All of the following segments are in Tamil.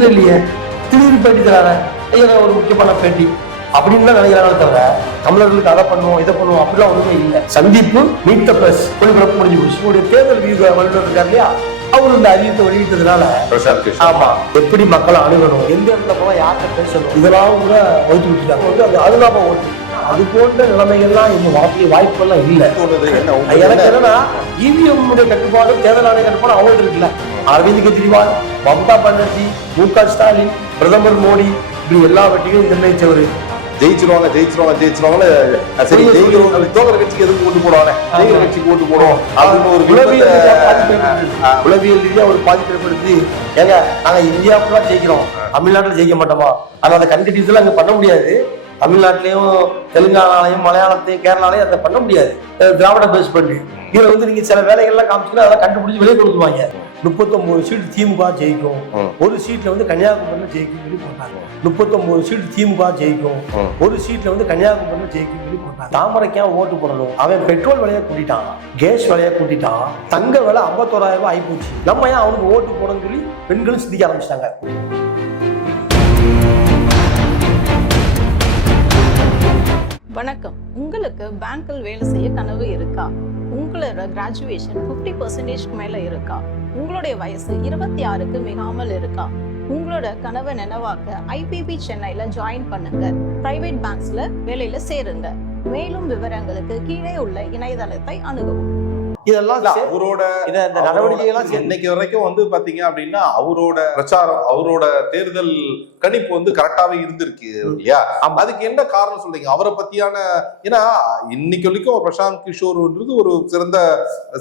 வீட்டுல இல்லையே திடீர்னு பேட்டி தராங்க ஐயா ஒரு முக்கியமான பேட்டி. அப்படின்னு தான் நினைக்கிறாங்களே தவிர தமிழர்களுக்கு அதை பண்ணுவோம் இதை பண்ணுவோம் அப்படிலாம் ஒண்ணுமே இல்லை. சந்திப்பு மீட் த பிரஸ் ஒளிபரப்பு முடிஞ்சு போச்சு. தேர்தல் வியூக வல்லுநர் இருக்கார் இல்லையா? அவர் இந்த அறிவிப்பை வெளியிட்டதுனால ஆமா எப்படி மக்களை அணுகணும் எந்த இடத்துல போனா யார்கிட்ட பேசணும் இதெல்லாம் கூட ஒதுக்கி விட்டுட்டாங்க. வந்து அது அதுதான் ஓட்டு. அது போன்ற நிலைமைகள்லாம் இந்த வாய்ப்பு வாய்ப்பெல்லாம் இல்லை. எனக்கு என்ன? என்னன்னா இவிஎம் கட்டுப்பாடு தேர்தல் ஆணைய கட்டுப்பாடு அவங்களுக்கு இருக்குல்ல. அரவிந்த் கெஜ்ரிவால் மம்தா பானர்ஜி மு க ஸ்டாலின் பிரதமர் மோடி இப்படி எல்லா வெற்றிகளும் நிர்ணயிச்சவர் ஜெயிச்சிருவாங்க ஜெயிச்சிருவாங்க ஜெயிச்சிருவாங்க சரி ஜெயிக்கிறவங்க தோக்கிற கட்சிக்கு எதுக்கு ஓட்டு போடுவாங்க? ஜெயிக்கிற கட்சிக்கு ஓட்டு போடுவோம். அப்படின்னு ஒரு உளவியல் ரீதியா ஒரு பாதிப்பு ஏற்படுத்தி ஏங்க நாங்க இந்தியா ஃபுல்லா ஜெயிக்கிறோம். தமிழ்நாட்டுல ஜெயிக்க மாட்டோமா? ஆனா அந்த கண்கட்டிட்டு அங்க பண்ண முடியாது. தமிழ்நாட்டிலையும் தெலுங்கானாலையும் மலையாளத்தையும் கேரளாலையும் அதை பண்ண முடியாது. திராவிட பேஸ் பண்ணி இதுல வந்து நீங்க சில வேலைகள்லாம் காமிச்சுன்னா அதெல்லாம் கண்டுபிடிச்சு வெளியே கொடுத்துருவாங்க. முப்பத்தொன்பது சீட் திமுக ஜெயிக்கும். ஒரு சீட்ல வந்து கன்னியாகுமரியில ஜெயிக்கும் சொல்லி போட்டாங்க. முப்பத்தொன்பது சீட் திமுக ஜெயிக்கும். ஒரு சீட்ல வந்து கன்னியாகுமரியில ஜெயிக்கும் சொல்லி போட்டாங்க. தாமரைக்கா ஓட்டு போடணும். அவன் பெட்ரோல் விலையை கூட்டிட்டான். கேஸ் விலையை கூட்டிட்டான். தங்க விலை ஐம்பத்தோராயிரம் ரூபாய் ஆயிப்போச்சு. நம்ம ஏன் அவனுக்கு ஓட்டு போடணும்னு சொல்லி பெண்களும் சிந்திக்க ஆரம்பிச்சிட்டாங்க. வணக்கம். உங்களுக்கு பேங்க்கில் வேலை செய்ய கனவு இருக்கா? உங்களோட கிராஜுவேஷன் ஃபிஃப்டி பர்சன்டேஜ்க்கு மேலே இருக்கா? உங்களுடைய வயசு இருபத்தி ஆறுக்கு மிகாமல் இருக்கா? உங்களோட கனவை நினைவாக்க ஐபிபி சென்னையில் ஜாயின் பண்ணுங்க. பிரைவேட் பேங்க்ஸில் வேலையில் சேருங்க. மேலும் விவரங்களுக்கு கீழே உள்ள இணையதளத்தை அணுகவும். இதெல்லாம் அவரோட இந்த நடவடிக்கைகள்லாம் இன்னைக்கு வரைக்கும் வந்து பாத்தீங்க அப்படின்னா அவரோட பிரச்சாரம் அவரோட தேர்தல் கணிப்பு வந்து கரெக்டாவே இருந்திருக்கு இல்லையா. அதுக்கு என்ன காரணம் சொல்றீங்க? அவரை பத்தியான ஏன்னா இன்னைக்கு வரைக்கும் பிரசாந்த் கிஷோர்ன்றது ஒரு சிறந்த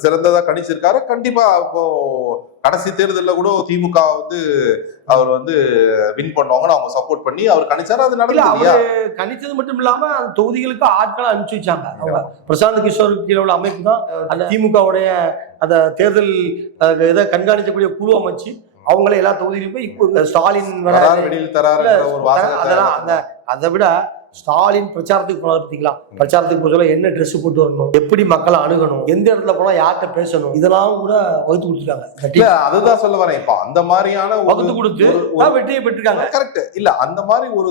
சிறந்ததா கணிச்சிருக்காரு. கண்டிப்பா இப்போ கடைசி தேர்தல்ல கூட திமுக வந்து அவர் வந்து வின் பண்ணுவாங்கன்னு அவங்க சப்போர்ட் பண்ணி அவர் கணிச்சாரு அது அவரு கணிச்சது மட்டும் இல்லாம அந்த தொகுதிகளுக்கு ஆட்களை அனுப்பிச்சு வச்சாங்க. அவங்க பிரசாந்த் கிஷோருக்கு கீழே உள்ள அமைப்பு தான் அந்த திமுகவுடைய அந்த தேர்தல் இதை கண்காணிக்கக்கூடிய குழு அமைச்சு அவங்களே எல்லா தொகுதியிலும் போய் ஸ்டாலின் அதெல்லாம் அந்த அதை விட ஸ்டாலின் பிரச்சாரத்துக்கு போனது பார்த்தீங்களா? பிரச்சாரத்துக்கு போகிறதுல என்ன Dress போட்டு வரணும்? எப்படி மக்களை அணுகணும்? எந்த இடத்துல போனா யார்கிட்ட பேசணும்? இதெல்லாம் கூட வகுத்து கொடுத்துருக்காங்க. அதுதான் சொல்ல வரேன். இப்ப அந்த மாதிரியான வகுத்து கொடுத்து வெற்றியை பெற்றிருக்காங்க. கரெக்ட் இல்ல அந்த மாதிரி ஒரு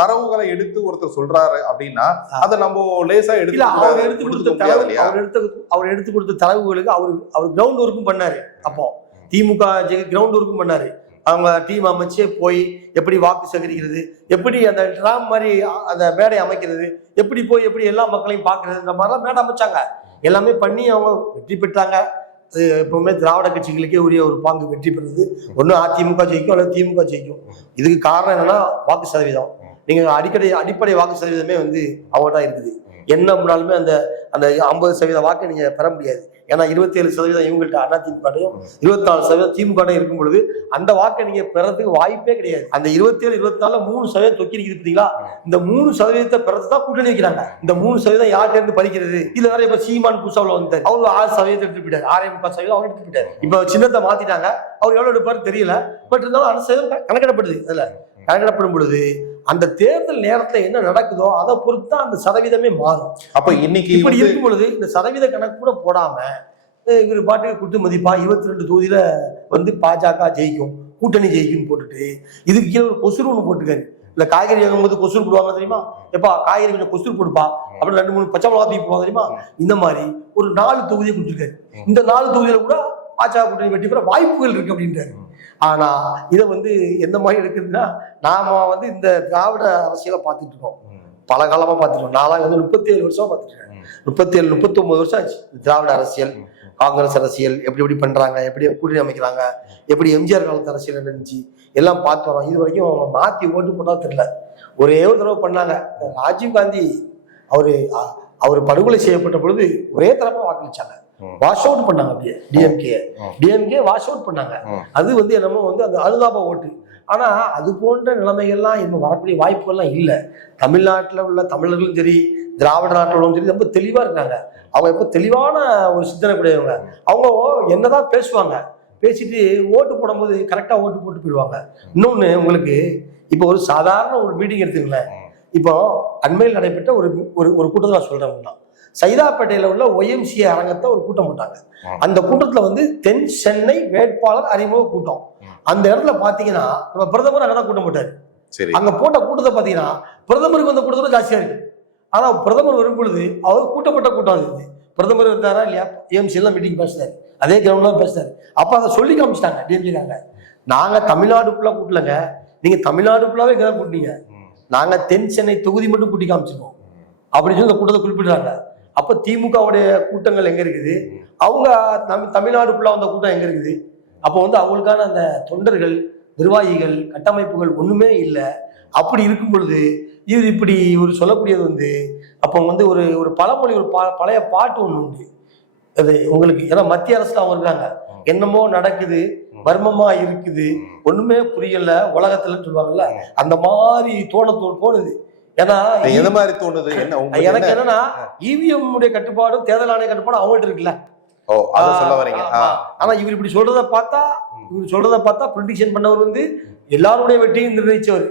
தரவுகளை எடுத்து ஒருத்தர் சொல்றாரு அப்படின்னா அதை நம்ம லேசா எடுத்து அவர் எடுத்து கொடுத்த தரவு அவர் எடுத்து அவர் எடுத்து கொடுத்த தரவுகளுக்கு அவர் அவர் கிரவுண்ட் ஒர்க்கும் பண்ணாரு. அப்போ திமுக கிரவுண்ட் ஒர்க்கும் பண்ணாரு. அவங்க டீம் அமைச்சு போய் எப்படி வாக்கு சேகரிக்கிறது எப்படி அந்த ட்ராம் மாதிரி அந்த மேடை அமைக்கிறது எப்படி போய் எப்படி எல்லா மக்களையும் பார்க்கறதுன்ற இந்த மாதிரிலாம் மேடை அமைச்சாங்க. எல்லாமே பண்ணி அவங்க வெற்றி பெற்றாங்க. அது எப்பவுமே திராவிட கட்சிகளுக்கே உரிய ஒரு பாங்கு வெற்றி பெறுது. ஒன்றும் அதிமுக ஜெயிக்கும் அல்லது திமுக ஜெயிக்கும். இதுக்கு காரணம் என்னன்னா வாக்கு சதவீதம். நீங்கள் அடிக்கடி அடிப்படை வாக்கு சதவீதமே வந்து அவங்கள்ட்ட இருக்குது. என்ன பண்ணாலுமே அந்த அந்த ஐம்பது சதவீத வாக்கை நீங்கள் பெற முடியாது. ஏன்னா இருபத்தி ஏழு சதவீதம் இவங்கள்ட்ட அதிமுகட்டையும் இருபத்தி நாலு சதவீதம் திமுக இருக்கும் பொழுது அந்த வாக்கை நீங்க பெறதுக்கு வாய்ப்பே கிடையாது. அந்த இருபத்தி ஏழு இருபத்தி நாலுல மூணு சதவீதம் தொக்கி நிற்கிது பார்த்தீங்களா? இந்த மூணு சதவீதத்தை பெறது தான் கூட்டணி வைக்கிறாங்க. இந்த மூணு சதவீதம் யார்கிட்ட இருந்து பறிக்கிறது? இதுல வேற இப்ப சீமான் புதுசாவில் வந்தார் அவர் ஆறு சதவீதம் எடுத்து போயிட்டாரு. ஆறே முக்கால் சதவீதம் அவர் எடுத்து போயிட்டாரு. இப்ப சின்னத்தை மாத்திட்டாங்க. அவர் எவ்வளவு எடுப்பாரு தெரியல. பட் இருந்தாலும் அந்த சதவீதம் கணக்கிடப்படுது. அதுல கணக்கிடப்படும் பொழுது அந்த தேர்தல் நேரத்துல என்ன நடக்குதோ அதை பொறுத்து தான் அந்த சதவீதமே மாறும். அப்ப இன்னைக்கு இப்படி இருக்கும் பொழுது இந்த சதவீத கணக்கு கூட போடாம இவர் பாட்டுக்கு குத்து மதிப்பா இருபத்தி ரெண்டு தொகுதியில வந்து பாஜக ஜெயிக்கும் கூட்டணி ஜெயிக்கும்னு போட்டுட்டு இதுக்கு கீழே ஒரு கொசுறு ஒன்று போட்டுக்காரு இல்ல காய்கறி வாங்கும்போது கொசுறு போடுவாங்க தெரியுமா? எப்பா காய்கறி கொஞ்சம் கொசுறு போடுப்பா அப்புறம் ரெண்டு மூணு பச்சை மிளகா தூக்கி போடுவாங்க தெரியுமா? இந்த மாதிரி ஒரு நாலு தொகுதியை கொடுத்துருக்காரு. இந்த நாலு தொகுதியில கூட பாஜக கூட்டணி வெற்றி பெற வாய்ப்புகள் இருக்கு அப்படின்றாரு. ஆனா இதை வந்து எந்த மாதிரி இருக்குதுன்னா நாம வந்து இந்த திராவிட அரசியலை பார்த்துட்டு இருக்கோம். பல காலமா பார்த்துட்டு இருக்கோம். நான்லாம் வந்து முப்பத்தி ஏழு வருஷமா பார்த்துட்டு இருக்கேன். முப்பத்தி ஏழு முப்பத்தி ஒன்பது வருஷம் ஆச்சு. திராவிட அரசியல் காங்கிரஸ் அரசியல் எப்படி எப்படி பண்றாங்க எப்படி கூட்டணி அமைக்கிறாங்க எப்படி எம்ஜிஆர் காலத்து அரசியல் இருந்துச்சு எல்லாம் பார்த்து வரோம். இது வரைக்கும் மாத்தி ஓட்டு போட்டா தெரியல. ஒரே ஒரு தடவை பண்ணாங்க. ராஜீவ் காந்தி அவரு அவர் படுகொலை செய்யப்பட்ட பொழுது ஒரே தரப்பா வாக்களிச்சாங்க. வாஷ் அவுட் பண்ணாங்க அப்படியே டிஎம்கே. டிஎம்கே வாஷ் அவுட் பண்ணாங்க. அது வந்து என்னமோ வந்து அந்த அனுதாப ஓட்டு. ஆனா அது போன்ற நிலைமைகள்லாம் இன்னும் வரக்கூடிய வாய்ப்புகள்லாம் இல்லை. தமிழ்நாட்டில் உள்ள தமிழர்களும் சரி திராவிட நாட்டில் உள்ளவங்க சரி ரொம்ப தெளிவா இருக்காங்க. அவங்க எப்போ தெளிவான ஒரு சிந்தனை கூடியவங்க. அவங்க என்னதான் பேசுவாங்க பேசிட்டு ஓட்டு போடும்போது கரெக்டா ஓட்டு போட்டு போயிடுவாங்க. இன்னொன்னு உங்களுக்கு இப்போ ஒரு சாதாரண ஒரு மீட்டிங் எடுத்துங்களேன் இப்போ அண்மையில் நடைபெற்ற ஒரு ஒரு ஒரு கூட்டத்தை நான் சொல்றேன் சைதாப்பேட்டையில உள்ள ஒய்எம்சிஏ அரங்கத்தை ஒரு கூட்டம் போட்டாங்க. அந்த கூட்டத்துல வந்து தென் சென்னை வேட்பாளர் அறிமுக கூட்டம். அந்த இடத்துல பாத்தீங்கன்னா நம்ம பிரதமர் அங்கதான் கூட்டம் போட்டாரு. சரி. அங்க போட்ட கூட்டத்தை பாத்தீங்கன்னா பிரதமருக்கு வந்த கூட்டத்தோட ஜாஸ்தியா இருக்கு. ஆனா பிரதமர் வரும் பொழுது அவர் கூட்டப்பட்ட கூட்டம் இது. பிரதமர் இருந்தாரா இல்லையா? ஏஎம்சி எல்லாம் மீட்டிங் பேசினாரு. அதே கிரவுண்ட்ல பேசினாரு. அப்ப அதை சொல்லி காமிச்சிட்டாங்க டிஎம்ஜிக்காங்க நாங்க தமிழ்நாடு ஃபுல்லா கூட்டலங்க. நீங்க தமிழ்நாடு ஃபுல்லாவே இங்க தான் கூட்டினீங்க. ம். நாங்க தென் சென்னை தொகுதி மட்டும் கூட்டி காமிச்சிருக்கோம் அப்படின்னு சொல்லி அந்த கூட்டத்தை குறிப்பிடுறாங்க. அப்ப திமுகவுடைய கூட்டங்கள் எங்க இருக்குது? அவங்க நம்ம தமிழ்நாடு ஃபுல்லா வந்த கூட்டம் எங்க இருக்குது? அப்போ வந்து அவங்களுக்கான அந்த தொண்டர்கள் நிர்வாகிகள் கட்டமைப்புகள் ஒண்ணுமே இல்லை. அப்படி இருக்கும் பொழுது இது இப்படி ஒரு சொல்லக்கூடியது வந்து அப்போ வந்து ஒரு ஒரு பழமொழி ஒரு பா பழைய பாட்டு ஒண்ணு உண்டு. அது உங்களுக்கு ஏன்னா மத்திய அரசுல அவங்க இருக்காங்க. என்னமோ நடக்குது மர்மமா இருக்குது ஒண்ணுமே புரியல உலகத்துலன்னு சொல்லுவாங்கல்ல அந்த மாதிரி தோண தோணுது ஏன்னா எந்த மாதிரி தோணுது? என்ன எனக்கு என்ன? என்னன்னா இவிஎம் உடைய கட்டுப்பாடும் தேர்தல் ஆணைய கட்டுப்பாடும் அவங்கள்ட்ட இருக்குல்ல. ஓ அத சொல்ல வரீங்க. ஆனா இவர் இப்படி சொல்றத பார்த்தா இவர் சொல்றத பார்த்தா ப்ரிடிக்ஷன் பண்ணவர் வந்து எல்லாருடைய வெற்றியும் நிர்ணயிச்சவர்.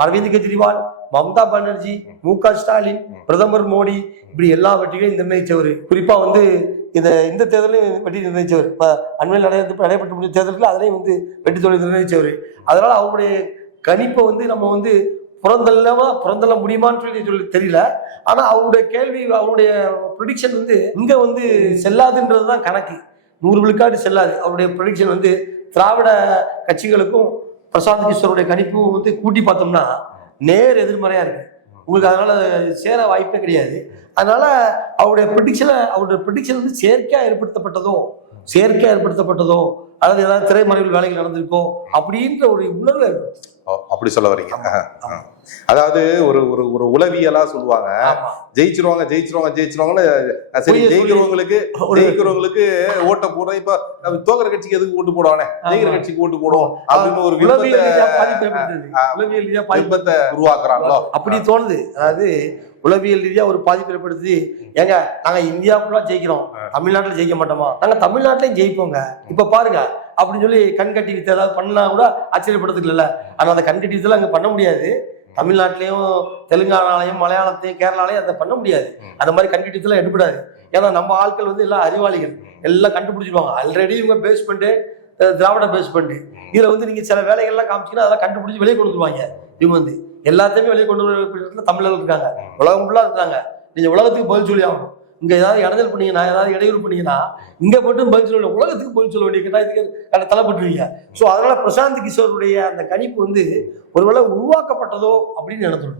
அரவிந்த் கெஜ்ரிவால் மம்தா பானர்ஜி மு. க ஸ்டாலின் பிரதமர் மோடி இப்படி எல்லா வெற்றிகளையும் நிர்ணயிச்சவர். குறிப்பா வந்து இந்த இந்த தேர்தலையும் வெற்றி நிர்ணயிச்சவர். இப்ப அண்மையில் நடைய நடைபெற்ற முடிய தேர்தலுக்கு அதுலயும் வந்து வெற்றி தோல்வி நிர்ணயிச்சவர். அதனால அவருடைய கணிப்பை வந்து நம்ம வந்து புறந்தள்ளவா புறந்தள்ள முடியுமான்னு சொல்லி சொல்லி தெரியல. ஆனா அவருடைய கேள்வி அவருடைய ப்ரிடிக்ஷன் வந்து இங்க வந்து செல்லாதுன்றது தான் கணக்கு. நூறு விழுக்காடு செல்லாது. அவருடைய ப்ரிடிக்ஷன் வந்து திராவிட கட்சிகளுக்கும் பிரசாந்த் கிஷோருடைய கணிப்பும் வந்து கூட்டி பார்த்தோம்னா நேர் எதிர்மறையா இருக்கு. உங்களுக்கு அதனால சேர வாய்ப்பே கிடையாது. அதனால அவருடைய ப்ரிடிக்ஷனை அவருடைய ப்ரிடிக்ஷன் வந்து செயற்கையா ஏற்படுத்தப்பட்டதோ செயற்கையா ஏற்படுத்தப்பட்டதோ அல்லது ஏதாவது திரைமறைவில் வேலைகள் நடந்திருக்கோ அப்படின்ற ஒரு உணர்வு அப்படி சொல்ல வரீங்க. அதாவது ஒரு ஒரு ஒரு உளவியலா சொல்லுவாங்க. ஜெயிச்சிருவாங்க ஜெயிச்சிருவாங்க ஜெயிச்சிருவாங்கன்னு சரி ஜெயிக்கிறவங்களுக்கு ஜெயிக்கிறவங்களுக்கு ஓட்ட போடுறோம் இப்ப தோக்குற கட்சிக்கு எதுக்கு ஓட்டு போடுவானே? ஜெயிக்கிற. கட்சிக்கு ஓட்டு போடுவோம் அப்படின்னு ஒரு விருப்பத்தை உருவாக்குறாங்களோ? அப்படி தோணுது. அதாவது உளவியல் ரீதியா ஒரு பாதிப்பு ஏற்படுத்தி ஏங்க நாங்க இந்தியா ஃபுல்லா ஜெயிக்கிறோம். தமிழ்நாட்டுல ஜெயிக்க மாட்டோமா? நாங்க தமிழ்நாட்டிலையும் ஜெயிப்போங்க. இப்ப பாருங்க அப்படின்னு சொல்லி கண் கட்டி வித்து ஏதாவது பண்ணா கூட ஆச்சரியப்படுறதுக்கு இல்ல ஆனா அந்த கண் கட்டி வித்துலாம் அங்க பண்ண முடியாது. தமிழ்நாட்டிலையும் தெலுங்கானாலையும் மலையாளத்தையும் கேரளாலையும் அதை பண்ண முடியாது. அந்த மாதிரி கண் கட்டி வித்துலாம் எடுபடாது. ஏன்னா நம்ம ஆட்கள் வந்து எல்லாம் அறிவாளிகள். எல்லாம் கண்டுபிடிச்சிருவாங்க. ஆல்ரெடி இவங்க பேஸ் பண்ணிட்டு திராவிட பேஸ் பண்ணிட்டு இதுல வந்து நீங்க சில வேலைகள்லாம் காமிச்சீங்கன்னா அதெல்லாம் கண்டுபிடிச்சு வெளியே கொடுத்துருவாங்க. இவங்க வந்து எல்லாத்தையுமே வெளியே கொண்டு வர தமிழர்கள் இருக்காங்க. உலகம் ஃபுல்லா இருக்காங்க. நீங்க உலகத்துக்கு பதில் சொல்லி ஆகணும். இங்க ஏதாவது இடைஞ்சல் பண்ணீங்கன்னா ஏதாவது இடையூறு பண்ணீங்கன்னா இங்க மட்டும் பதில் சொல்ல உலகத்துக்கு பதில் சொல்ல வேண்டிய கட்டாயத்துக்கு கடை தலைப்பட்டுருவீங்க ஸோ அதனால பிரசாந்த் கிஷோருடைய அந்த கணிப்பு வந்து ஒருவேளை உருவாக்கப்பட்டதோ அப்படின்னு தோணுது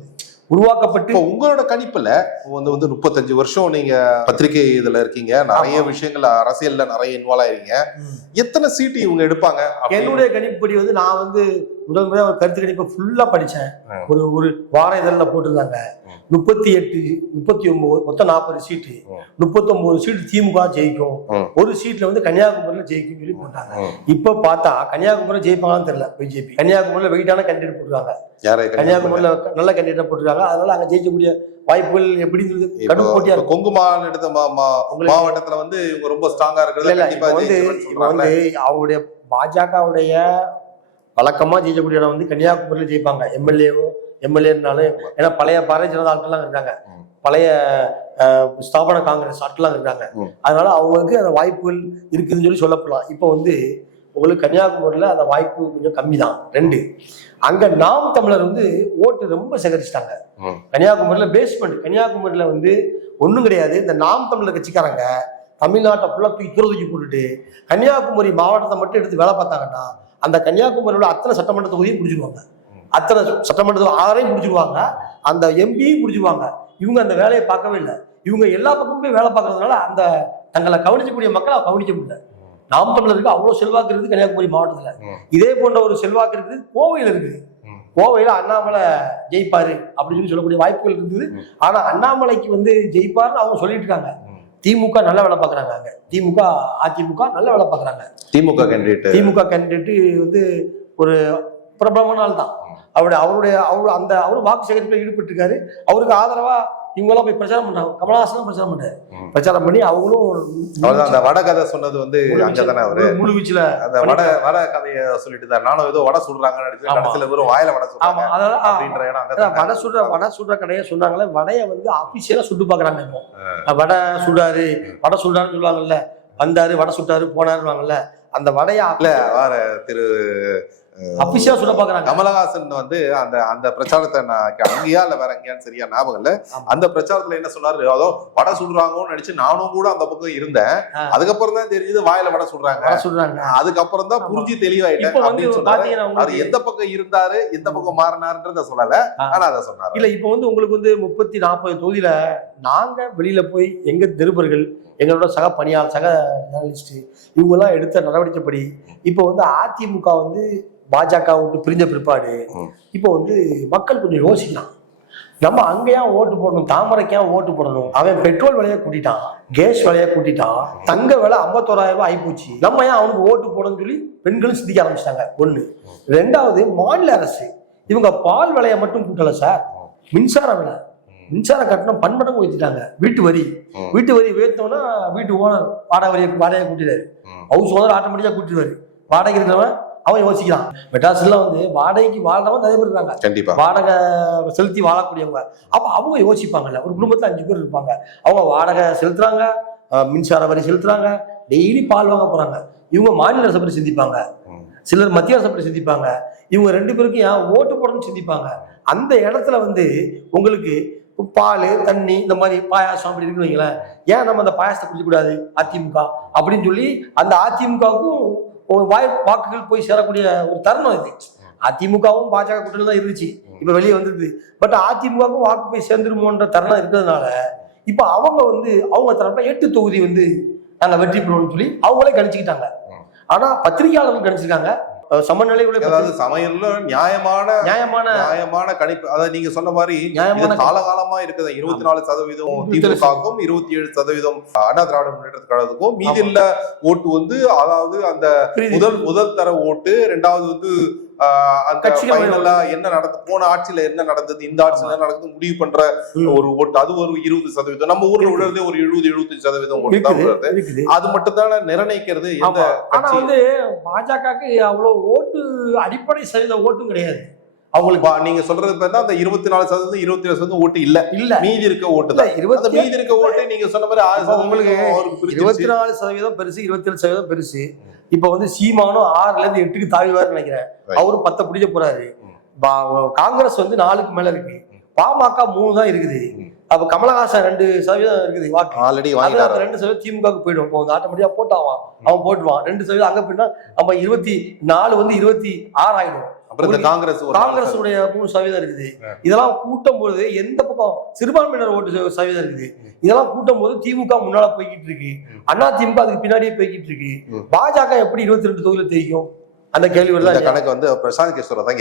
உருவாக்கப்பட்டு உங்களோட கணிப்புல வந்து வந்து முப்பத்தஞ்சு வருஷம் நீங்க பத்திரிகை இதுல இருக்கீங்க நிறைய. விஷயங்கள் அரசியல்ல நிறைய இன்வால்வ் ஆயிருக்கீங்க ம். எத்தனை சீட்டு இவங்க எடுப்பாங்க என்னுடைய கணிப்புப்படி வந்து நான் வந்து முதல் முறையா ஒரு கருத்து கணிப்பை ஃபுல்லா படிச்சேன். ஒரு ஒரு வார இதழில் போட்டிருந்தாங்க. முப்பத்தி எட்டு முப்பத்தி ஒன்பது மொத்தம் நாற்பது சீட்டு. முப்பத்தொன்பது சீட்டு திமுக ஜெயிக்கும். ஒரு சீட்ல வந்து கன்னியாகுமரியில ஜெயிக்கும் சொல்லி போட்டாங்க. இப்ப பார்த்தா கன்னியாகுமரி ஜெயிப்பாங்கன்னு தெரியல பிஜேபி. கன்னியாகுமரியில வெயிட்டான கேண்டிடேட் போட்டுருக்காங்க. கன்னியாகுமரியில நல்ல கேண்டிடேட் போட்டுருக்காங்க. அதனால அங்க ஜெயிக்கக்கூடிய வாய்ப்புகள் எப்படிங்கிறது இப்போ கடும் போட்டியா கொங்கு மாநிலத்த மாவட்டத்துல வந்து இவங்க ரொம்ப ஸ்ட்ராங்கா இருக்கிறது வந்து அவங்களுடைய பாஜகவுடைய வழக்கமா ஜெயிக்கக்கூடிய இடம் வந்து கன்னியாகுமரியில ஜெயிப்பாங்க. எம்எல்ஏவும் எம்எல்ஏனாலும் ஏன்னா பழைய பாரதிய ஜனதா ஆட்கள்லாம் இருக்காங்க. பழைய ஸ்தாபன காங்கிரஸ் ஆட்கள்லாம் இருக்காங்க. அதனால அவங்களுக்கு அந்த வாய்ப்புகள் இருக்குதுன்னு சொல்லி சொல்லப்படலாம். இப்போ வந்து உங்களுக்கு கன்னியாகுமரியில அந்த வாய்ப்பு கொஞ்சம் கம்மி தான் ரெண்டு அங்க நாம் தமிழர் வந்து ஓட்டு ரொம்ப சேகரிச்சிட்டாங்க. கன்னியாகுமரியில பேஸ்மெண்ட் கன்னியாகுமரியில வந்து ஒண்ணும் கிடையாது. இந்த நாம் தமிழர் கட்சிக்காரங்க தமிழ்நாட்டை ஃபுல்லா தூக்கி தூர தூக்கி போட்டுட்டு கன்னியாகுமரி மாவட்டத்தை மட்டும் எடுத்து வேலை பார்த்தாங்கன்னா அந்த கன்னியாகுமரியோட அத்தனை சட்டமன்ற தொகுதியும் பிடிச்சிருவாங்க அத்தனை சட்டமன்ற தொகுதி ஆறையும் பிடிச்சிருவாங்க அந்த எம்பியும் பிடிச்சிருவாங்க இவங்க அந்த வேலையை பார்க்கவே இல்லை இவங்க எல்லா பக்கமுமே வேலை பார்க்கறதுனால அந்த தங்களை கவனிக்கக்கூடிய மக்களை கவனிக்க முடியல நாம் தமிழருக்கு அவ்வளவு செல்வாக்கு இருக்குது கன்னியாகுமரி மாவட்டத்துல. இதே போன்ற ஒரு செல்வாக்கு இருக்குது கோவையில் இருக்குது. கோவையில அண்ணாமலை ஜெயிப்பாரு அப்படின்னு சொல்லி சொல்லக்கூடிய வாய்ப்புகள் இருந்தது ம். ஆனா அண்ணாமலைக்கு வந்து ஜெயிப்பாருன்னு அவங்க சொல்லிட்டு இருக்காங்க. திமுக நல்ல வேலை பார்க்கறாங்க அங்க திமுக அதிமுக நல்ல வேலை பார்க்கறாங்க திமுக கேண்டிடேட் திமுக கேண்டிடேட் வந்து ஒரு பிரபலமான ஆள் தான் அவருடைய அவருடைய அவரு அந்த அவரு வாக்கு சேகரிப்பில் ஈடுபட்டு இருக்காரு அவருக்கு ஆதரவா இவங்கெல்லாம் போய் பிரச்சாரம் பண்றாங்க. கமலஹாசனும் பிரச்சாரம் பண்றாரு. ம். பிரச்சாரம் பண்ணி அவங்களும் அந்த வட கதை சொன்னது வந்து அங்கதானே அவரு? முழு வீச்சுல அந்த வட வட கதைய சொல்லிட்டு தான் நானும் ஏதோ வடை சுடுறாங்கன்னு நினைச்சு ஆமா. கடைசியில வெறும் வாயில வடை ஆமா. சொல்றாங்க அப்படின்ற இடம் வடை சுடுற வடை சுடுற கடையை சொன்னாங்களே வடையை வந்து அபிஷியலா சுட்டு பாக்குறாங்க இப்போ. வடை சுடாரு வடை சுடான்னு சொல்லுவாங்கல்ல. வந்தாரு வடை சுட்டாரு போனாருவாங்கல்ல அந்த வடையை இல்ல வேற திரு அபிஷியா சொல்ல பாக்குறாங்க. கமலஹாசன் வந்து அந்த அந்த பிரச்சாரத்தை நான் அங்கேயா இல்ல வேற எங்கேயான்னு சரியா ஞாபகம் இல்ல. அந்த பிரச்சாரத்துல என்ன சொன்னாரு? அதோ வடை சுடுறாங்கன்னு நினைச்சு நானும் கூட அந்த பக்கம் இருந்தேன். அதுக்கப்புறம் தான் தெரியுது வாயில வடை சுடுறாங்க. வடை சுடுறாங்க. அதுக்கப்புறம் தான். புரிஞ்சு தெளிவாயிட்டேன் அப்படின்னு சொன்னாரு. எந்த பக்கம் இருந்தாரு எந்த பக்கம் மாறினாருன்றத சொல்லல. ஆனா அதை சொன்னாரு. இல்ல இப்போ வந்து உங்களுக்கு வந்து முப்பத்தி நாற்பது தொகுதியில நாங்க வெளியில போய் எங்க நிருபர்கள் எங்களோட சக பணியாளர் சக ஜேர்னலிஸ்ட் இவங்கெல்லாம் எடுத்த நடவடிக்கைப்படி இப்போ வந்து அதிமுக வந்து பாஜக விட்டு பிரிஞ்ச பிற்பாடு. இப்போ வந்து மக்கள் கொஞ்சம் யோசிக்கலாம். நம்ம அங்கேயா ஓட்டு போடணும் தாமரைக்கா ஓட்டு போடணும். அவன் பெட்ரோல் விலையை கூட்டிட்டான் கேஸ் விலையை கூட்டிட்டான் தங்க விலை ஐம்பத்தோராயிரம் ரூபாய் ஆயிப்போச்சு. நம்ம ஏன் அவனுக்கு ஓட்டு போடணும்னு சொல்லி பெண்களும் சிந்திக்க ஆரம்பிச்சிட்டாங்க. ஒண்ணு. ரெண்டாவது மாநில அரசு. இவங்க பால் விலையை மட்டும் கூட்டல சார். மின்சார விலை. மின்சார கட்டணம் பன்மடங்கு உயர்த்திட்டாங்க. வீட்டு வரி. வீட்டு வரி உயர்த்தோம்னா வீட்டு ஓனர் வாடகை வரியை வாடகையை கூட்டிடுறாரு ம். ஹவுஸ் ஓனர் ஆட்டோமேட்டிக்கா கூட்டிடுவாரு. வாடகை இருக்கிறவன் அவன் யோசிக்கிறான். மெட்ராஸ்லாம் வந்து வாடகைக்கு வாழ்றவன் நிறைய பேர் இருக்காங்க. கண்டிப்பா. வாடகை செலுத்தி வாழக்கூடியவங்க. அப்ப அவங்க யோசிப்பாங்கல்ல. ஒரு குடும்பத்துல அஞ்சு பேர் இருப்பாங்க. அவங்க வாடகை செலுத்துறாங்க. மின்சார வரி செலுத்துறாங்க. டெய்லி பால் வாங்க போறாங்க. இவங்க மாநில அரசை பற்றி சிந்திப்பாங்க. சிலர் மத்திய அரசை பற்றி சிந்திப்பாங்க. இவங்க ரெண்டு பேருக்கும் ஏன் ஓட்டு போடணும்னு சிந்திப்பாங்க. அந்த இடத்துல வந்து உங்களுக்கு பால் தண்ணி இந்த மாதிரி பாயாசம் அப்படி இருக்குன்னு வைங்களேன். ஏன் நம்ம அந்த பாயாசத்தை குடிக்கக்கூடாது? அதிமுக அப்படின்னு சொல்லி அந்த அதிமுகவுக்கும் ஒரு வாய் வாக்குகள் போய் சேரக்கூடிய ஒரு தருணம் இது. அதிமுகவும் பாஜக கூட்டணி தான் இருந்துச்சு. இப்ப வெளியே வந்துருது பட் அதிமுகவுக்கும் வாக்கு போய் சேர்ந்துருமோன்ற தருணம் இருக்கிறதுனால இப்ப அவங்க வந்து அவங்க தரப்புல எட்டு தொகுதி வந்து நாங்க வெற்றி பெறுவோம்னு சொல்லி அவங்களே கணிச்சுக்கிட்டாங்க. ஆனா பத்திரிகையாளர்கள் கணிச்சிருக்காங்க. சமநிலை உள்ள அதாவது சமையல்ல நியாயமான நியாயமான நியாயமான கணிப்பு அதாவது நீங்க சொன்ன மாதிரி நியாயமான காலகாலமா இருக்குது. இருபத்தி நாலு சதவீதம் திமுகவுக்கும் இருபத்தி ஏழு சதவீதம் அண்ணா திராவிட முன்னேற்ற கழகத்துக்கும் மீதி இல்ல ஓட்டு வந்து அதாவது அந்த. முதல் முதல் தர ஓட்டு ரெண்டாவது வந்து என்ன நடந்து போன ஆட்சியில என்ன நடந்தது இந்த ஆட்சியில என்ன நடந்தது முடிவு பண்ற. ஒரு ஓட்டு அது ஒரு இருபது சதவீதம். நம்ம ஊர்ல விழுறதே ஒரு எழுபது எழுபத்தஞ்சு சதவீதம் ஓட்டு தான் விழுறது அது மட்டும் தானே நிர்ணயிக்கிறது. ஆனா வந்து பாஜகக்கு அவ்வளவு ஓட்டு அடிப்படை சதவீத ஓட்டும் கிடையாது. அவங்களுக்கு நீங்க சொல்றது பார்த்தா அந்த இருபத்தி நாலு சதவீதம் இருபத்தி ஏழு சதவீதம் ஓட்டு இல்ல. இல்ல. மீதி இருக்க ஓட்டு தான். இருபத்தி மீதி இருக்க ஓட்டு நீங்க சொன்ன மாதிரி ஆறு உங்களுக்கு. இருபத்தி நாலு சதவீதம் பெருசு இருபத்தி ஏழு சதவீதம் பெருசு. இப்ப வந்து சீமானும் ஆறுல இருந்து எட்டுக்கு தாழ்வாரு நினைக்கிறேன். அவரும் பத்த பிடிக்க போறாரு. காங்கிரஸ் வந்து நாலுக்கு மேல இருக்கு. பாமக மூணு தான் இருக்குது. அப்ப கமலஹாசன் ரெண்டு சதவீதம் இருக்குது வாக்கு. ஆல்ரெடி ரெண்டு சதவீதம் திமுகவுக்கு போயிடும் இப்போ ஆட்டோமேட்டிக்கா போட்டாவான். அவன் போட்டுவான் ரெண்டு சதவீதம் அங்க போயிட்டா நம்ம இருபத்தி நாலு வந்து இருபத்தி ஆறு ஆயிடும் அப்புறம் காங்கிரஸ் காங்கிரஸ் உடைய மூணு சதவீதம் இருக்குது. இதெல்லாம் கூட்டம் போது எந்த பக்கம் சிறுபான்மையினர் ஓட்டு சதவீதம் இருக்குது. இதெல்லாம் கூட்டம் போது திமுக முன்னால போய்கிட்டு இருக்கு. அண்ணா திமுக அதுக்கு பின்னாடியே போய்கிட்டு இருக்கு. பாஜக எப்படி இருபத்தி ரெண்டு தொகுதியில தெரியும் அந்த கேள்வி இந்த கணக்கு வந்து பிரசாந்த் கிஷோரை தான்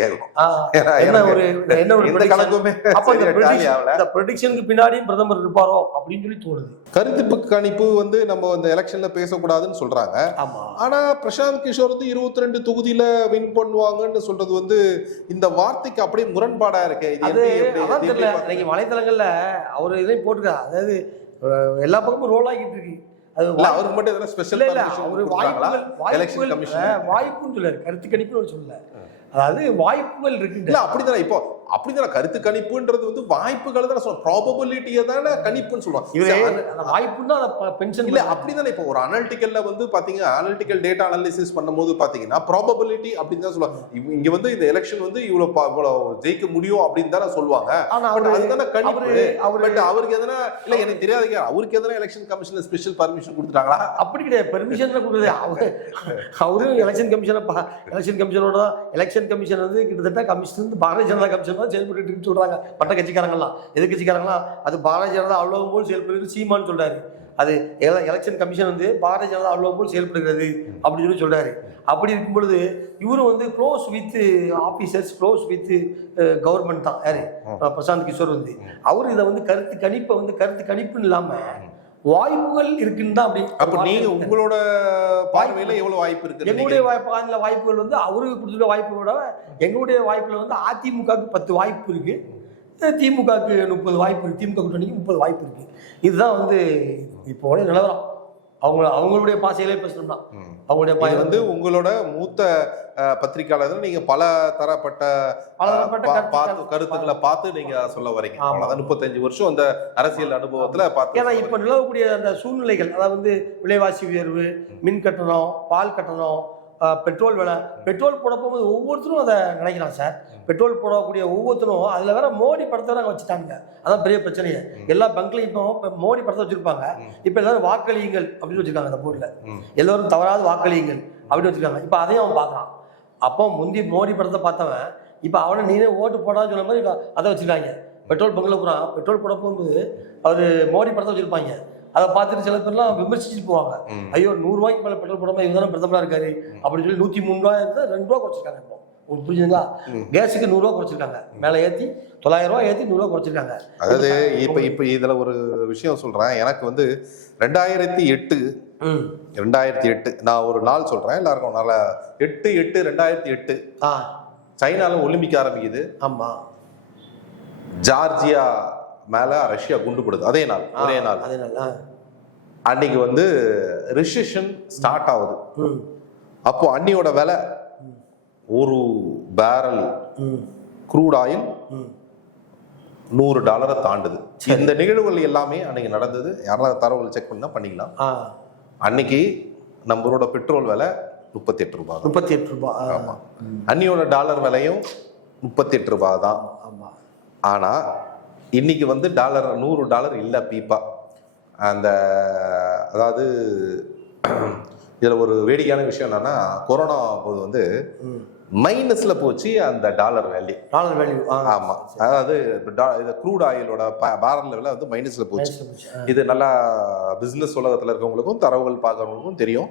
ஏன்னா என்ன ஒரு என்ன ஒரு? கணக்குமே அப்ப இந்த ப்ரெடிக்ஷனுக்கு பின்னாடியும் பிரதமர் இருப்பாரோ அப்படின்னு சொல்லி தோணுது. கருத்து கணிப்பு வந்து நம்ம இந்த எலெக்ஷன்ல பேசக்கூடாதுன்னு சொல்றாங்க. ஆனா பிரசாந்த் கிஷோர் வந்து இருபத்தி ரெண்டு தொகுதியில வின் பண்ணுவாங்கன்னு சொல்றது வந்து இந்த வார்த்தைக்கு அப்படியே முரண்பாடா இருக்கு. இது அது தெரியல? இன்னைக்கு வலைத்தளங்கள்ல அவர் இதையும் போட்டுருக்காரு. அதாவது எல்லா பக்கமும் ரோல் ஆகிட்டு இருக்கு. அது இல்ல அவருக்கு மட்டும் எதனா ஸ்பெஷல் இல்ல இல்ல அவரு வாய்ப்புகள் வாய்ப்புன்னு சொல்லாரு கருத்து கணிப்புன்னு சொல்லல. அதாவது வாய்ப்புகள் இல்ல இருக்கு அப்படிதானே. இப்போ அப்படிதானே கருத்து கணிப்புன்றது வந்து வாய்ப்புகள் தான் சொல்லுவோம் ப்ராபபிலிட்டியை தானே கணிப்புன்னு அந்த வாய்ப்புன்னா பென்ஷன் இல்ல அப்படிதானே இப்போ ஒரு அனலிட்டிக்கல்ல வந்து பாத்தீங்க அனலிட்டிக்கல் டேட்டா அனாலிசிஸ் பண்ணும்போது பாத்தீங்கன்னா ப்ராபபிலிட்டி அப்படின்னு தான் சொல்லுவாங்க. இங்க வந்து இந்த எலெக்ஷன் வந்து இவ்வளவு இவ்வளவு ஜெயிக்க முடியும் அப்படின்னு தானே சொல்லுவாங்க. அதுதானே கணிப்பு. பட் அவருக்கு எதனா இல்ல எனக்கு தெரியாது அவருக்கு எதனா எலெக்ஷன் கமிஷன்ல ஸ்பெஷல் பர்மிஷன் கொடுத்துட்டாங்களா? அப்படி கிடையாது. பெர்மிஷன் கொடுக்குறது. அவரு அவரும் எலெக்ஷன் கமிஷனை எலெக்ஷன் கமிஷனோட தான் எலெக்ஷன் கமிஷன் வந்து கிட்டத்தட்ட கமிஷன் வந்து பாரதிய ஜனதா கமிஷன் தான் செயல்பட்டு இருக்குன்னு சொல்றாங்க. மற்ற கட்சிக்காரங்களாம் எதிர்கட்சிக்காரங்களாம் அது பாரதிய ஜனதா அவ்வளவு போல் செயல்படுகிறது சீமான்னு சொல்றாரு. அது எலெக்ஷன் கமிஷன் வந்து பாரதிய ஜனதா அவ்வளவு போல் செயல்படுகிறது அப்படின்னு சொல்லி சொல்றாரு. அப்படி இருக்கும் பொழுது இவரும் வந்து close with officers close with government தான். யாரு? பிரசாந்த் கிஷோர் வந்து. அவர் இதை வந்து கருத்து கணிப்பை வந்து கருத்து கணிப்புன்னு இல்லாம வாய்ப்புகள் இருக்குன்னு தான் அப்படி அப்ப நீங்க உங்களோட பார்வையில எவ்வளவு வாய்ப்பு இருக்கு எங்களுடைய வாய்ப்பு வாய்ப்புகள் வந்து அவருக்கு கொடுத்துருக்க வாய்ப்பை விட எங்களுடைய வாய்ப்புல வந்து அதிமுகவுக்கு பத்து வாய்ப்பு இருக்கு. திமுகவுக்கு முப்பது வாய்ப்பு இருக்கு. திமுக கூட்டணிக்கு முப்பது வாய்ப்பு இருக்கு. இதுதான் வந்து இப்போ நிலவரம். அவங்க அவங்களுடைய பாசையிலே பேசணும்னா. அவங்களுடைய பாய் வந்து உங்களோட மூத்த அஹ், பத்திரிக்கையாளர்கள் நீங்க பல தரப்பட்ட. பார்த்து கருத்துக்களை பார்த்து. நீங்க சொல்ல வரீங்க. அவ்வளவுதான். முப்பத்தஞ்சு வருஷம் அந்த அரசியல் அனுபவத்துல பார்த்து ஏன்னா இப்ப நிலவக்கூடிய அந்த சூழ்நிலைகள் அதாவது வந்து விலைவாசி உயர்வு மின் கட்டணம் பால் கட்டணம் பெட்ரோல் விலை பெட்ரோல் போட போகும்போது ஒவ்வொருத்தரும் அதை நினைக்கிறான் சார். பெட்ரோல் போடக்கூடிய ஒவ்வொருத்தரும் அதுல வேற மோடி படத்தை அங்க வச்சுட்டாங்க அதான் பெரிய பிரச்சனையே. எல்லா பங்க்லையும் இப்போ மோடி படத்தை வச்சிருப்பாங்க. இப்ப எல்லாரும் வாக்களியுங்கள் அப்படின்னு வச்சிருக்காங்க அந்த போர்டில். எல்லாரும் தவறாது வாக்களியுங்கள் அப்படின்னு வச்சிருக்காங்க. இப்ப அதையும் அவன் பார்க்கறான். அப்போ முந்தி மோடி படத்தை பார்த்தவன் இப்ப அவனை நீனே ஓட்டு போடான்னு சொன்ன மாதிரி அதை வச்சிருக்காங்க. பெட்ரோல் பங்கில் போகிறான் பெட்ரோல் போட போகும்போது அவர் மோடி படத்தை வச்சிருப்பாங்க. அதை பார்த்துட்டு சில பேர்லாம் விமர்சிச்சுட்டு போவாங்க. ஐயோ நூறுரூவாய்க்கு மேலே பெட்ரோல் போடாமல் இவங்க தானே பிரதமராக இருக்காரு அப்படின்னு சொல்லி நூற்றி மூணு ரூபாய் இருந்தால் ரெண்டு ரூபா குறைச்சிருக்காங்க இப்போ. புரிஞ்சுங்களா ம். கேஸுக்கு நூறுரூவா குறைச்சிருக்காங்க. மேலே ஏற்றி தொள்ளாயிரம் ரூபா ஏற்றி நூறுரூவா குறைச்சிருக்காங்க. அதாவது இப்ப இப்ப இதுல ஒரு விஷயம் சொல்றேன். எனக்கு வந்து ரெண்டாயிரத்தி எட்டு ரெண்டாயிரத்தி எட்டு நான் ஒரு நாள் சொல்றேன். எல்லாருக்கும் நல்லா எட்டு எட்டு ரெண்டாயிரத்தி எட்டு. ஆ. சைனால ஒலிம்பிக் ஆரம்பிக்குது. ஆமாம் ஜார்ஜியா மேல ரஷ்யா குண்டு போடுது. அதே நாள் ஒரே நாள். அதே நாள் அன்னைக்கு வந்து ரிசெஷன் ஸ்டார்ட் ஆகுது. அப்போ அன்னியோட விலை ஒரு பேரல் க்ரூட் ஆயில் நூறு டாலரை தாண்டுது. இந்த நிகழ்வுகள் எல்லாமே அன்னைக்கு நடந்தது. யாராவது தரவுகள் செக் பண்ணா பண்ணிக்கலாம். அன்னைக்கு நம்மளோட பெட்ரோல் விலை முப்பத்தி எட்டு ரூபாய். முப்பத்தி எட்டு ரூபா ஆ. ஆமா. அன்னியோட டாலர் விலையும் முப்பத்தி எட்டு ரூபாய் தான். ஆமாம் ஆனா இன்னைக்கு வந்து டாலர் நூறு டாலர் இல்லை பீப்பா. அந்த அதாவது இதுல ஒரு வேடிக்கையான விஷயம் என்னன்னா கொரோனா போது வந்து மைனஸ்ல போச்சு அந்த டாலர் வேல்யூ டாலர் வேல்யூ ஆ. ஆமா. அதாவது இது க்ரூட் ஆயிலோட பேரல் விலை வந்து மைனஸ்ல போச்சு. இது நல்லா பிசினஸ் உலகத்துல இருக்கவங்களுக்கும் தரவுகள் பார்க்கறவங்களுக்கும் தெரியும்.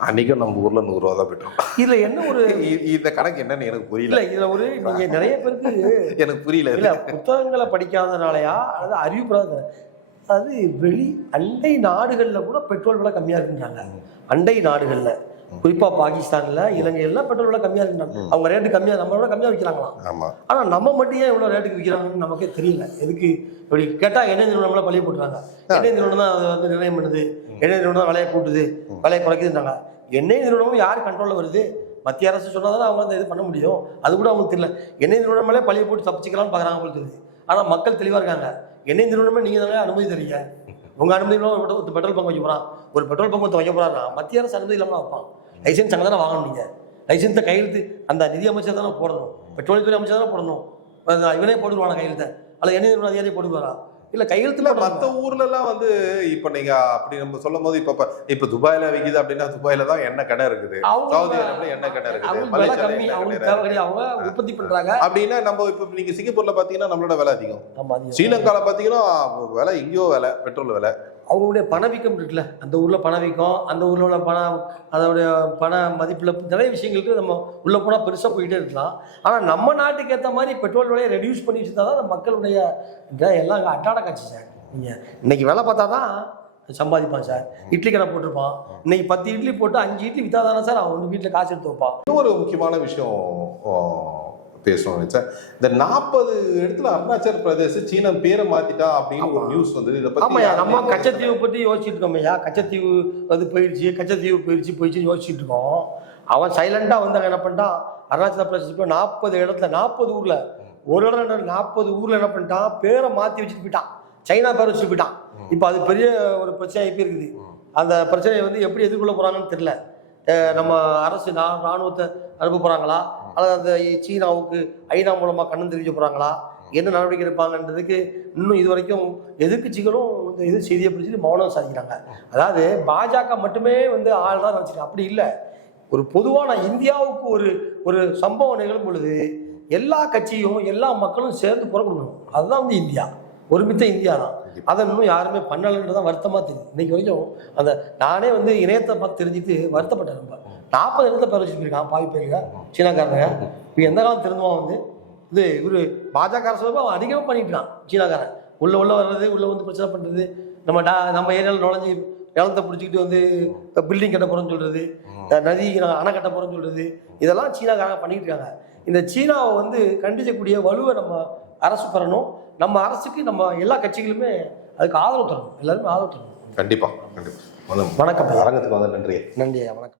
அன்னைக்கும் நம்ம ஊர்ல நூறு ரூபா தான் பெற்றோம் இதுல என்ன ஒரு இந்த கணக்கு என்னன்னு எனக்கு புரியல. இதுல ஒரு நீங்க நிறைய பேருக்கு எனக்கு புரியல இல்ல புத்தகங்களை படிக்காதனாலயா அல்லது அறிவுப்படாத அது வெளி அண்டை நாடுகள்ல கூட பெட்ரோல் விலை கம்மியா இருக்குன்றாங்க. அண்டை நாடுகள்ல. குறிப்பா பாகிஸ்தான்ல இலங்கையில பெட்ரோல் விலை கம்மியா இருக்குன்றாங்க அவங்க ரேட்டு கம்மியா நம்மளோட கம்மியா விற்கிறாங்களாம் ஆமா. ஆனா நம்ம மட்டும் ஏன் இவ்வளவு ரேட்டுக்கு விற்கிறாங்கன்னு நமக்கே தெரியல. எதுக்கு? இப்படி கேட்டா எண்ணெய் நிறுவனம்லாம் பழிய போட்டுறாங்க. எண்ணெய் நிறுவனம் தான் அதை வந்து நிர்ணயம் பண்ணுது. எண்ணெய் நிறுவனம் தான் விலையை கூட்டுது. விலையை குறைக்குதுன்றாங்க. எண்ணெய் நிறுவனமும் யார் கண்ட்ரோல்ல வருது? மத்திய அரசு சொன்னாதான் அவங்க வந்து இது பண்ண முடியும். அது கூட அவங்களுக்கு தெரியல. எண்ணெய் நிறுவனம் பழிய போட்டு தப்பிச்சுக்கலாம்னு பார்க்குறாங்க போல தெரியுது ஆனா மக்கள் தெளிவா இருக்காங்க. எண்ணெய் நிறுவனமே நீங்க தானே அனுமதி தரீங்க உங்க அனுமதி இல்லாமல் ஒரு பெட்ரோல் பங்க் வைக்க போறான் ஒரு பெட்ரோல் பங்க் ஒருத்தன் வைக்க போறான்னா மத்திய அரசு அனுமதி இல்லாமல் வைப்பான். லைசன்ஸ் அங்கே தானே வாங்கணும் நீங்க. லைசன்ஸை கையெழுத்து அந்த நிதி அமைச்சர் தானே போடணும். பெட்ரோலியத்துறை அமைச்சர் தானே போடணும். இவனே போட்டுருவானா கையெழுத்தை. அல்ல எண்ணெய் நிறுவனம் அதிகாரி போட்டுருவாரா இல்ல கையெழுத்துல மத்த ஊர்ல எல்லாம் வந்து இப்ப நீங்க அப்படி நம்ம சொல்லும் போது இப்ப இப்ப- துபாயில விக்குது அப்படின்னா துபாயில தான் எண்ணெய் கடை இருக்குது. சவுதி அரேபியால எண்ணெய் கடை இருக்குது. அவங்க உற்பத்தி பண்றாங்க. அப்படின்னா நம்ம இப்ப நீங்க சிங்கப்பூர்ல பாத்தீங்கன்னா நம்மளோட விலை அதிகம். ஸ்ரீலங்கால பாத்தீங்கன்னா விலை எங்கேயோ விலை பெட்ரோல் விலை. அவங்களுடைய பணவீக்கம் இருக்குல்ல அந்த ஊரில் பணவீக்கம் அந்த ஊரில் உள்ள பணம் அதோடைய பண மதிப்பில் நிறைய விஷயங்களுக்கு நம்ம உள்ளே போனால் பெருசாக போயிட்டே இருக்கலாம். ஆனால் நம்ம நாட்டுக்கு ஏற்ற மாதிரி பெட்ரோல் விலையை ரெடியூஸ் பண்ணி வச்சுருந்தா தான் அந்த மக்களுடைய எல்லாம் அட்டாட காட்சி சார். நீங்கள் இன்னைக்கு வேலை பார்த்தா தான் சம்பாதிப்பான் சார். இட்லி கடை போட்டிருப்பான். இன்னைக்கு பத்து இட்லி போட்டு அஞ்சு இட்லி வித்தா தானே சார்? அவன் வீட்டில் காசு எடுத்து வைப்பான். இன்னொரு முக்கியமான விஷயம் பேசணும்னு நினைச்சேன். இந்த நாற்பது இடத்துல அருணாச்சல் பிரதேச சீனா பேரை மாத்திட்டா அப்படின்னு ஒரு நியூஸ் வந்தது. இதை பத்தி நம்ம கச்சத்தீவு பற்றி யோசிச்சுட்டு இருக்கோம்யா கச்சத்தீவு வந்து போயிடுச்சு கச்சத்தீவு போயிடுச்சு போயிடுச்சு யோசிச்சுட்டு இருக்கோம். அவன் சைலண்டாக வந்து அங்க என்ன பண்ணிட்டான் அருணாச்சல பிரதேசத்தில் நாற்பது இடத்துல நாற்பது ஊர்ல. ஒரு இடம் நாற்பது ஊர்ல என்ன பண்ணிட்டான்? பேரை மாத்தி வச்சுட்டு போயிட்டான். சைனா பேரை வச்சுட்டு போயிட்டான். இப்போ அது பெரிய ஒரு பிரச்சனை போய் இருக்குது. அந்த பிரச்சனையை வந்து எப்படி எதிர்கொள்ள போறாங்கன்னு தெரியல. நம்ம அரசு ராணுவத்தை அனுப்ப போறாங்களா? அல்லது அந்த சீனாவுக்கு ஐநா மூலமா கண்ணு தெரிவிக்க போறாங்களா? என்ன நடவடிக்கை எடுப்பாங்கன்றதுக்கு இன்னும் இது வரைக்கும் எதிர்கட்சிகளும் இந்த இது செய்தியை பிடிச்சிட்டு மௌனம் சாதிக்கிறாங்க. அதாவது பாஜக மட்டுமே வந்து ஆள் தான் நினச்சிட்டு அப்படி இல்லை. ஒரு பொதுவான இந்தியாவுக்கு ஒரு ஒரு சம்பவம் நிகழும் பொழுது எல்லா கட்சியும் எல்லா மக்களும் சேர்ந்து குரல் கொடுக்கணும். அதுதான் வந்து இந்தியா. ஒருமித்த இந்தியா தான். அதை இன்னும் யாருமே பண்ணலைன்றதான் வருத்தமாக தெரியுது. இன்னைக்கு வரைக்கும் அந்த நானே வந்து இணையத்தை பார்த்து தெரிஞ்சுட்டு வருத்தப்பட்டேன் ரொம்ப. நாற்பது இடத்துல பேர் வச்சுட்டு போயிருக்கான் பாவி பேருங்க. சீனாக்காரங்க. இப்போ எந்த காலம் திருந்துவான் வந்து? இது இவரு பாஜக அரசு அவன் அதிகமாக பண்ணிட்டு இருக்கான் சீனாக்காரன். உள்ள உள்ள வர்றது உள்ள வந்து பிரச்சனை பண்றது நம்ம டா நம்ம ஏரியாவில் நுழைஞ்சு நிலத்தை பிடிச்சிக்கிட்டு வந்து பில்டிங் கட்ட போறோம்னு சொல்றது அஹ் நதி அணை கட்ட போறோம்னு சொல்றது இதெல்லாம் சீனாக்காரங்க பண்ணிட்டு இருக்காங்க. இந்த சீனாவை வந்து கண்டிக்கக்கூடிய வலுவை நம்ம அரசு பெறணும். நம்ம அரசுக்கு நம்ம எல்லா கட்சிகளுமே அதுக்கு ஆதரவு தரணும். எல்லாருமே ஆதரவு தரணும். கண்டிப்பா கண்டிப்பா. வணக்கம். அரங்கத்துக்கு வந்த நன்றி நன்றி வணக்கம்.